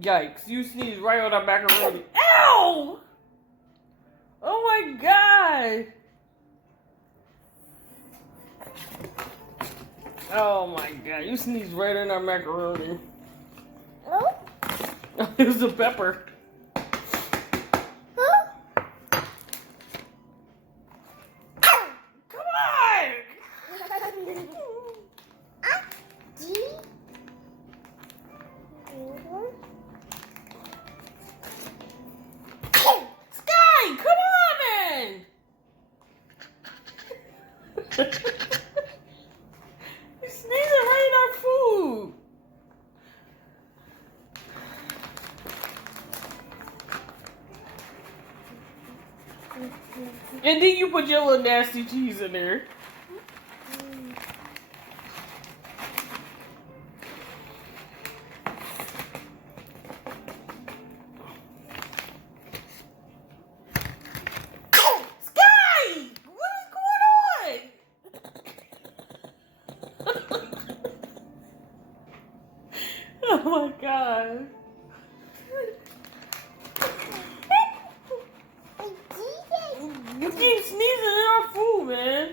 Yikes, you sneezed right on our macaroni. Ow! Oh my god! Oh my god, you sneezed right on our macaroni. Oh? It was a pepper. Huh? Come on! Sky, come on, man! You sneezing right in our food. And then you put your little nasty cheese in there. Sky! What is going on? Oh my god. You keep sneezing in our food, man.